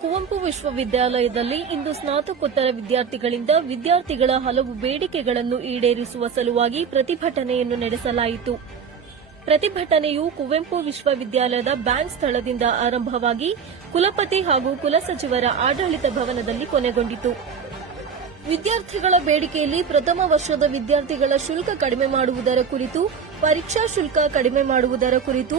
ಕುವೆಂಪು ವಿಶ್ವವಿದ್ಯಾಲಯದಲ್ಲಿ ಇಂದು ಸ್ನಾತಕೋತ್ತರ ವಿದ್ಯಾರ್ಥಿಗಳಿಂದ ವಿದ್ಯಾರ್ಥಿಗಳ ಹಲವು ಬೇಡಿಕೆಗಳನ್ನು ಈಡೇರಿಸುವ ಸಲುವಾಗಿ ಪ್ರತಿಭಟನೆಯನ್ನು ನಡೆಸಲಾಯಿತು. ಪ್ರತಿಭಟನೆಯು ಕುವೆಂಪು ವಿಶ್ವವಿದ್ಯಾಲಯದ ಬ್ಯಾಂಕ್ ಸ್ಥಳದಿಂದ ಆರಂಭವಾಗಿ ಕುಲಪತಿ ಹಾಗೂ ಕುಲಸಚಿವರ ಆಡಳಿತ ಭವನದಲ್ಲಿ ಕೊನೆಗೊಂಡಿತು. ವಿದ್ಯಾರ್ಥಿಗಳ ಬೇಡಿಕೆಯಲ್ಲಿ ಪ್ರಥಮ ವರ್ಷದ ವಿದ್ಯಾರ್ಥಿಗಳ ಶುಲ್ಕ ಕಡಿಮೆ ಮಾಡುವುದರ ಕುರಿತು, ಪರೀಕ್ಷಾ ಶುಲ್ಕ ಕಡಿಮೆ ಮಾಡುವುದರ ಕುರಿತು,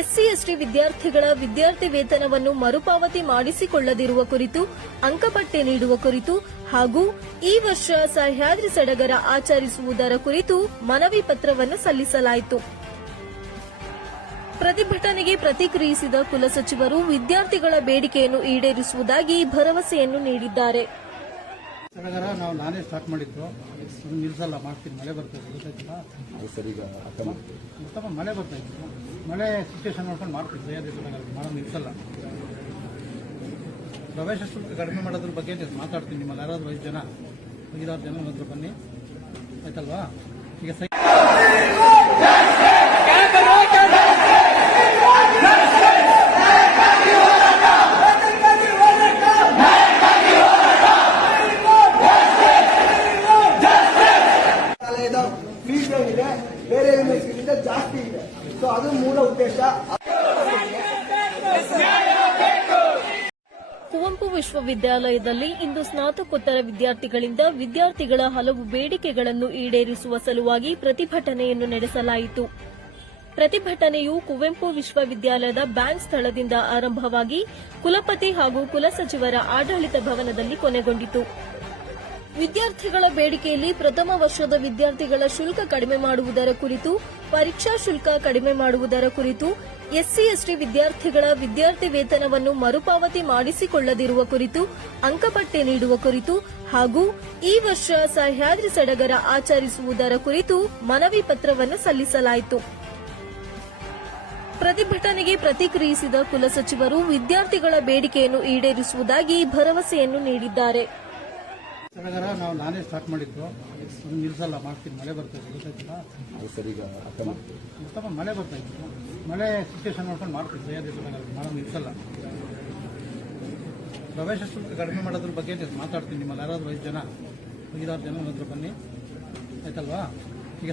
ಎಸ್ಸಿ ಎಸ್ಟಿ ವಿದ್ಯಾರ್ಥಿಗಳ ವಿದ್ಯಾರ್ಥಿ ವೇತನವನ್ನು ಮರುಪಾವತಿ ಮಾಡಿಸಿಕೊಳ್ಳದಿರುವ ಕುರಿತು, ಅಂಕಪಟ್ಟಿ ನೀಡುವ ಕುರಿತು ಹಾಗೂ ಈ ವರ್ಷ ಸಹ್ಯಾದ್ರಿ ಸಡಗರ ಆಚರಿಸುವುದರ ಕುರಿತು ಮನವಿ ಪತ್ರವನ್ನು ಸಲ್ಲಿಸಲಾಯಿತು. ಪ್ರತಿಭಟನೆಗೆ ಪ್ರತಿಕ್ರಿಯಿಸಿದ ಕುಲಸಚಿವರು ವಿದ್ಯಾರ್ಥಿಗಳ ಬೇಡಿಕೆಯನ್ನು ಈಡೇರಿಸುವುದಾಗಿ ಭರವಸೆಯನ್ನು ನೀಡಿದ್ದಾರೆ. ಸಡಗರ ನಾನೇ ಸ್ಟಾರ್ಟ್ ಮಾಡಿದ್ದು, ನಿಲ್ಸಲ್ಲ, ಮಾಡ್ತೀನಿ. ಮಳೆ ಬರ್ತಾ ಇತ್ತು, ಮಳೆ ಬರ್ತಾ ಇತ್ತು, ಮಳೆ ಸಿಚುವೇಶನ್ ನೋಡ್ಕೊಂಡು ಮಾಡ್ತೀನಿ. ಸಹ್ಯಾದ್ರಿ ಸಡಗರ ಮಾಡೋದು ನಿಲ್ಸಲ್ಲ. ಪ್ರವೇಶ ಶುಲ್ಕ ಕಡಿಮೆ ಮಾಡೋದ್ರ ಬಗ್ಗೆ ಮಾತಾಡ್ತೀನಿ. ನಿಮ್ಮಲ್ಲಿ ಯಾರಾದ್ರೂ 5 ಜನ 5-6 ಜನ ಹತ್ರ ಬನ್ನಿ, ಆಯ್ತಲ್ವಾ? ಈಗ ಫೀಸ್ ಏನಿದೆ ಬೇರೆ ಯೂನಿವರ್ಸಿಟಿಯಿಂದ ಜಾಸ್ತಿ ಇದೆ. ಸೊ ಅದು ಮೂಲ ಉದ್ದೇಶ. ಕುವೆಂಪು ವಿಶ್ವವಿದ್ಯಾಲಯದಲ್ಲಿ ಇಂದು ಸ್ನಾತಕೋತ್ತರ ವಿದ್ಯಾರ್ಥಿಗಳಿಂದ ವಿದ್ಯಾರ್ಥಿಗಳ ಹಲವು ಬೇಡಿಕೆಗಳನ್ನು ಈಡೇರಿಸುವ ಸಲುವಾಗಿ ಪ್ರತಿಭಟನೆಯನ್ನು ನಡೆಸಲಾಯಿತು. ಪ್ರತಿಭಟನೆಯು ಕುವೆಂಪು ವಿಶ್ವವಿದ್ಯಾಲಯದ ಬ್ಯಾಂಕ್ ಸ್ಥಳದಿಂದ ಆರಂಭವಾಗಿ ಕುಲಪತಿ ಹಾಗೂ ಕುಲಸಚಿವರ ಆಡಳಿತ ಭವನದಲ್ಲಿ ಕೊನೆಗೊಂಡಿತು. ವಿದ್ಯಾರ್ಥಿಗಳ ಬೇಡಿಕೆಯಲ್ಲಿ ಪ್ರಥಮ ವರ್ಷದ ವಿದ್ಯಾರ್ಥಿಗಳ ಶುಲ್ಕ ಕಡಿಮೆ ಮಾಡುವುದರ ಕುರಿತು, ಪರೀಕ್ಷಾ ಶುಲ್ಕ ಕಡಿಮೆ ಮಾಡುವುದರ ಕುರಿತು, ಎಸ್ಸಿ ಎಸ್ಟಿ ವಿದ್ಯಾರ್ಥಿಗಳ ವಿದ್ಯಾರ್ಥಿ ವೇತನವನ್ನು ಮರುಪಾವತಿ ಮಾಡಿಸಿಕೊಳ್ಳದಿರುವ ಕುರಿತು, ಅಂಕಪಟ್ಟಿ ನೀಡುವ ಕುರಿತು ಹಾಗೂ ಈ ವರ್ಷ ಸಹ್ಯಾದ್ರಿ ಸಡಗರ ಆಚರಿಸುವುದರ ಕುರಿತು ಮನವಿ ಪತ್ರವನ್ನು ಸಲ್ಲಿಸಲಾಯಿತು. ಪ್ರತಿಭಟನೆಗೆ ಪ್ರತಿಕ್ರಿಯಿಸಿದ ಕುಲಸಚಿವರು ವಿದ್ಯಾರ್ಥಿಗಳ ಬೇಡಿಕೆಯನ್ನು ಈಡೇರಿಸುವುದಾಗಿ ಭರವಸೆಯನ್ನು ನೀಡಿದ್ದಾರೆ. ಸಡಗರ ನಾನೇ ಸ್ಟಾರ್ಟ್ ಮಾಡಿದ್ದು, ನಿಲ್ಸಲ್ಲ, ಮಾಡ್ತೀನಿ. ಮಳೆ ಬರ್ತಾ ಇತ್ತು, ಮಳೆ ಬರ್ತಾ ಇತ್ತು, ಮಳೆ ಸಿಚುವೇಶನ್ ನೋಡ್ಕೊಂಡು ಮಾಡ್ತೀನಿ. ಸಹ್ಯಾದ್ರಿ ಸಡಗರ ಮಾಡೋದು ನಿಲ್ಸಲ್ಲ. ಪ್ರವೇಶ ಶುಲ್ಕ ಕಡಿಮೆ ಮಾಡೋದ್ರ ಬಗ್ಗೆ ಮಾತಾಡ್ತೀನಿ. ನಿಮ್ಮಲ್ಲಿ ಯಾರಾದ್ರೂ 5 ಜನ 5-6 ಜನ ಹತ್ರ ಬನ್ನಿ, ಆಯ್ತಲ್ವಾ? ಈಗ